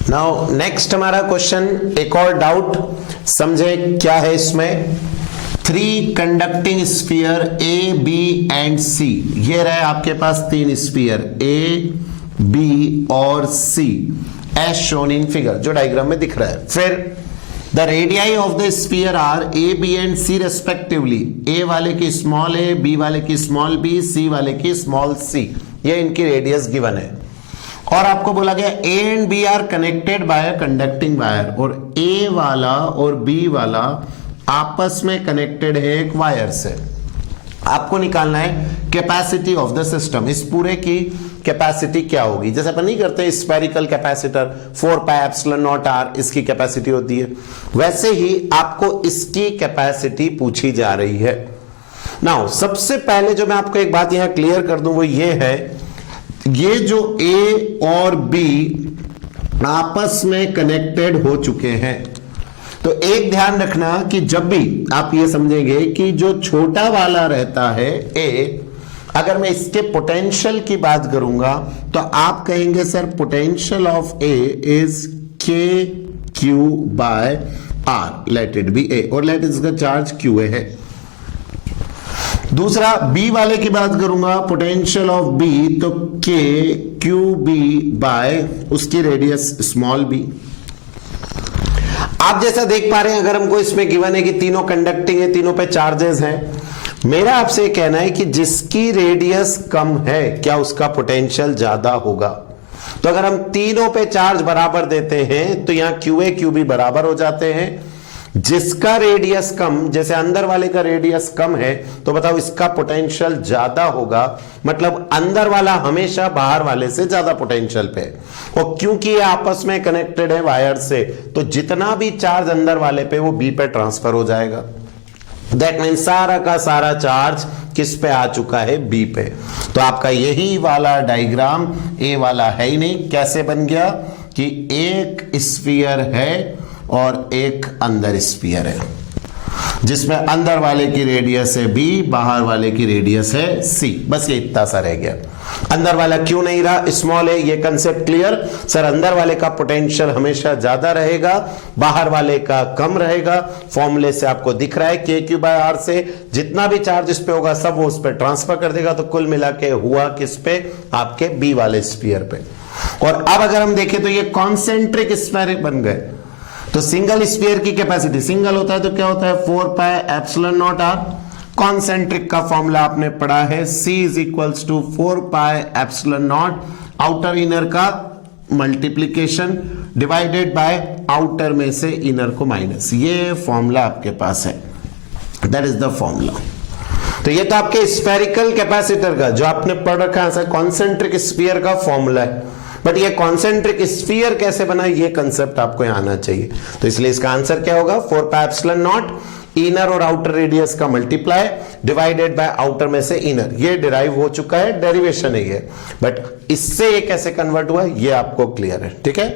Now next हमारा question, एक और डाउट समझे क्या है इसमें। 3 conducting sphere A B and C, ये रहे आपके पास 3 स्फीयर ए बी और C as shown in figure, जो डायग्राम में दिख रहा है। फिर the radii of the sphere are A B and C respectively, A वाले की स्मॉल ए, बी वाले की स्मॉल बी, सी वाले की स्मॉल सी, ये इनकी रेडियस गिवन है। और आपको बोला गया A and B are connected by a conducting wire, और ए वाला और बी वाला आपस में कनेक्टेड है एक वायर से। आपको निकालना है कैपेसिटी ऑफ द सिस्टम, इस पूरे की कैपेसिटी क्या होगी। जैसे अपन नहीं करते spherical capacitor 4 pi epsilon naught R, इसकी कैपेसिटी होती है, वैसे ही आपको इसकी कैपेसिटी पूछी जा रही है। नाउ सबसे पहले जो मैं आपको एक बात यहां क्लियर कर दूं वो ये है, ये जो ए और बी आपस में कनेक्टेड हो चुके हैं, तो एक ध्यान रखना कि जब भी आप ये समझेंगे कि जो छोटा वाला रहता है ए, अगर मैं इसके पोटेंशियल की बात करूंगा तो आप कहेंगे sir potential of A is k q by r, let it be A, और लेट इसका चार्ज क्यू ए है। दूसरा बी वाले की बात करूंगा, पोटेंशियल ऑफ बी, तो के क्यू बी बाय उसकी रेडियस स्मॉल बी। आप जैसा देख पा रहे हैं, अगर हमको इसमें गिवन है कि तीनों कंडक्टिंग है, तीनों पे चार्जेस हैं, मेरा आपसे कहना है कि जिसकी रेडियस कम है क्या उसका पोटेंशियल ज्यादा होगा। तो अगर हम तीनों पे चार्ज बराबर देते हैं तो यहां क्यू ए क्यू बी बराबर हो जाते हैं। जिसका रेडियस कम, जैसे अंदर वाले का रेडियस कम है, तो बताओ इसका पोटेंशियल ज्यादा होगा, मतलब अंदर वाला हमेशा बाहर वाले से ज्यादा पोटेंशियल पे। और क्योंकि ये आपस में कनेक्टेड है वायर से, तो जितना भी चार्ज अंदर वाले पे वो बी पे ट्रांसफर हो जाएगा। दैट मीन सारा का सारा चार्ज किस पे आ चुका है, बी पे। तो आपका यही वाला डायग्राम ए वाला है ही नहीं, कैसे बन गया कि एक स्फीयर है और एक अंदर स्फीयर है, जिसमें अंदर वाले की रेडियस है बी, बाहर वाले की रेडियस है सी। बस ये इतना सा रह गया। अंदर वाला क्यों नहीं रहा, स्मॉल है, ये कंसेप्ट क्लियर। सर अंदर वाले का पोटेंशियल हमेशा ज्यादा रहेगा, बाहर वाले का कम रहेगा। फॉर्मूले से आपको दिख रहा है के क्यू बाय आर से जितना भी चार्ज इस पे होगा सब वो उस पे ट्रांसफर कर देगा, तो कुल मिला के हुआ किस पे, आपके बी वाले स्फीयर पे। और अब अगर हम देखें तो ये कॉन्सेंट्रिक स्फीयर बन गए। तो सिंगल स्फीयर की कैपेसिटी, सिंगल होता है तो क्या होता है 4 pi epsilon naught R. Concentric का फॉर्मूला आपने पढ़ा है, C is equals to 4 pi epsilon naught outer inner का मल्टीप्लीकेशन डिवाइडेड बाय आउटर में से इनर को माइनस। ये फॉर्मूला आपके पास है, दैट इज द फॉर्मूला। तो ये तो आपके स्फेरिकल कैपेसिटर का जो आपने पढ़ रखा है कॉन्सेंट्रिक स्फीयर का फॉर्मूला है। बट ये कॉन्सेंट्रिक स्फीयर कैसे बना, ये कंसेप्ट आपको यहां आना चाहिए। तो इसलिए इसका आंसर क्या होगा, 4 पाई एप्सिलॉन नॉट इनर और आउटर रेडियस का मल्टीप्लाई डिवाइडेड बाय आउटर में से इनर। ये डिराइव हो चुका है, डेरिवेशन है ये, बट इससे ये कैसे कन्वर्ट हुआ ये आपको क्लियर है, ठीक है।